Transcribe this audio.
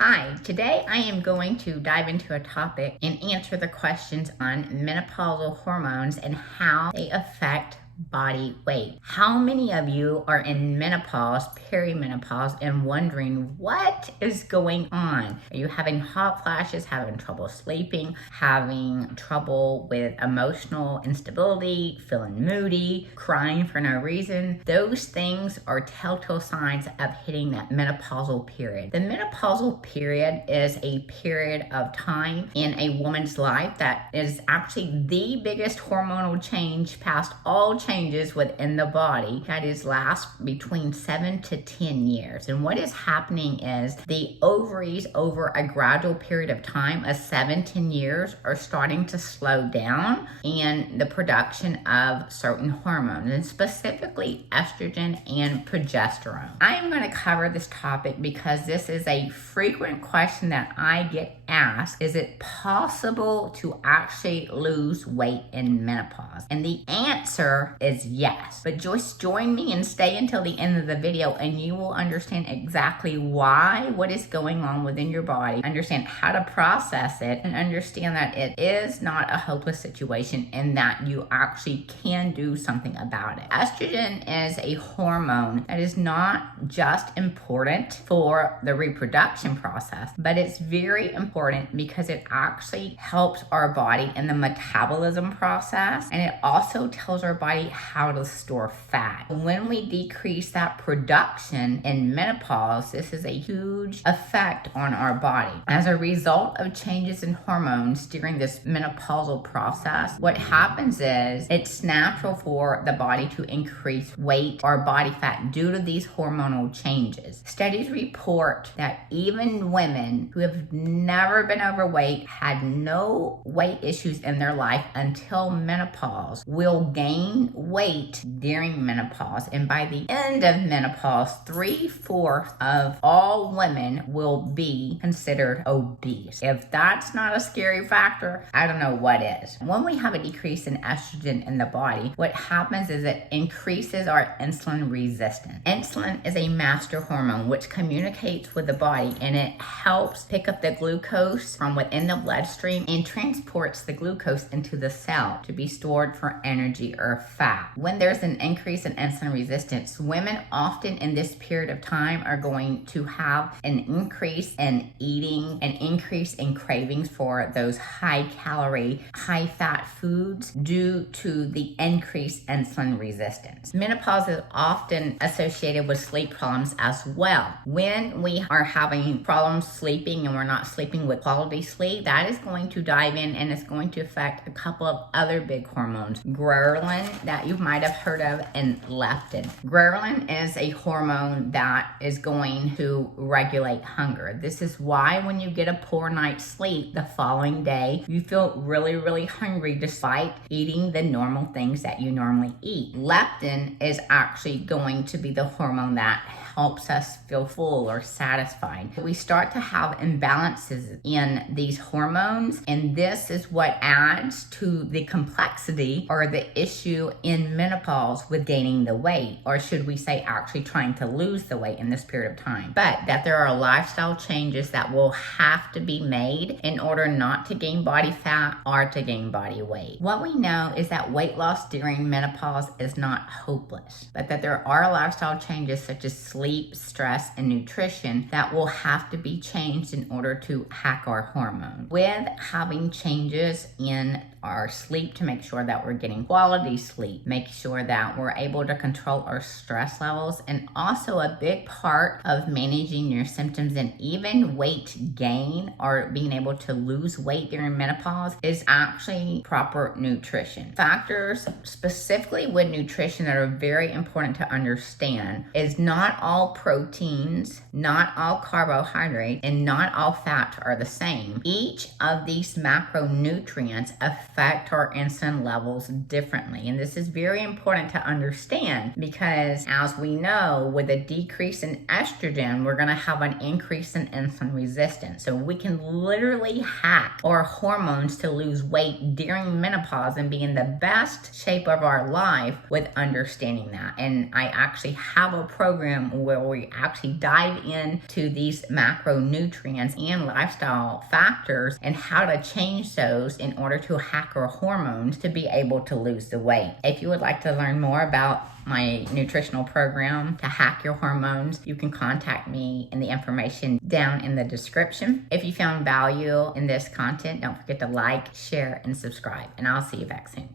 Hi, today I am going to dive into a topic and answer the questions on menopausal hormones and how they affect body weight. How many of you are in menopause, perimenopause, and wondering what is going on? Are you having hot flashes, having trouble sleeping, having trouble with emotional instability, feeling moody, crying for no reason? Those things are telltale signs of hitting that menopausal period. The menopausal period is a period of time in a woman's life that is actually the biggest hormonal change past all changes within the body that is last between 7 to 10 years. And what is happening is the ovaries over a gradual period of time of 7-10 years are starting to slow down in the production of certain hormones, and specifically estrogen and progesterone. I am going to cover this topic because this is a frequent question that I get asked. Is it possible to actually lose weight in menopause? And the answer is yes. But just join me and stay until the end of the video and you will understand exactly why, what is going on within your body, understand how to process it, and understand that it is not a hopeless situation and that you actually can do something about it. Estrogen is a hormone that is not just important for the reproduction process, but it's very important because it actually helps our body in the metabolism process, and it also tells our body how to store fat. When we decrease that production in menopause, this is a huge effect on our body. As a result of changes in hormones during this menopausal process, what happens is it's natural for the body to increase weight or body fat due to these hormonal changes. Studies report that even women who have never been overweight, had no weight issues in their life until menopause, will gain weight during menopause. And by the end of menopause, 3/4 of all women will be considered obese. If that's not a scary factor, I don't know what is. When we have a decrease in estrogen in the body, what happens is it increases our insulin resistance. Insulin is a master hormone which communicates with the body, and it helps pick up the glucose from within the bloodstream and transports the glucose into the cell to be stored for energy or fat. When there's an increase in insulin resistance, women often in this period of time are going to have an increase in eating, an increase in cravings for those high calorie, high fat foods due to the increased insulin resistance. Menopause is often associated with sleep problems as well. When we are having problems sleeping and we're not sleeping with quality sleep, that is going to dive in and it's going to affect a couple of other big hormones. Ghrelin, that you might have heard of, and leptin. Ghrelin is a hormone that is going to regulate hunger. This is why when you get a poor night's sleep the following day, you feel really hungry despite eating the normal things that you normally eat. Leptin is actually going to be the hormone that helps us feel full or satisfied. We start to have imbalances in these hormones, and this is what adds to the complexity or the issue in menopause with gaining the weight, or should we say actually trying to lose the weight in this period of time. But that there are lifestyle changes that will have to be made in order not to gain body fat or to gain body weight. What we know is that weight loss during menopause is not hopeless, but that there are lifestyle changes such as sleep, stress, and nutrition that will have to be changed in order to hack our hormone. With having changes in our sleep to make sure that we're getting quality sleep, make sure that we're able to control our stress levels, and also a big part of managing your symptoms and even weight gain or being able to lose weight during menopause is actually proper nutrition. Factors specifically with nutrition that are very important to understand is not all proteins, not all carbohydrates, and not all fats are the same. Each of these macronutrients affect affect our insulin levels differently. And this is very important to understand because, as we know, with a decrease in estrogen, we're going to have an increase in insulin resistance. So we can literally hack our hormones to lose weight during menopause and be in the best shape of our life with understanding that. And I actually have a program where we actually dive into these macronutrients and lifestyle factors and how to change those in order to hack our hormones to be able to lose the weight. If you would like to learn more about my nutritional program to hack your hormones, you can contact me in the information down in the description. If you found value in this content, don't forget to like, share, and subscribe, and I'll see you back soon.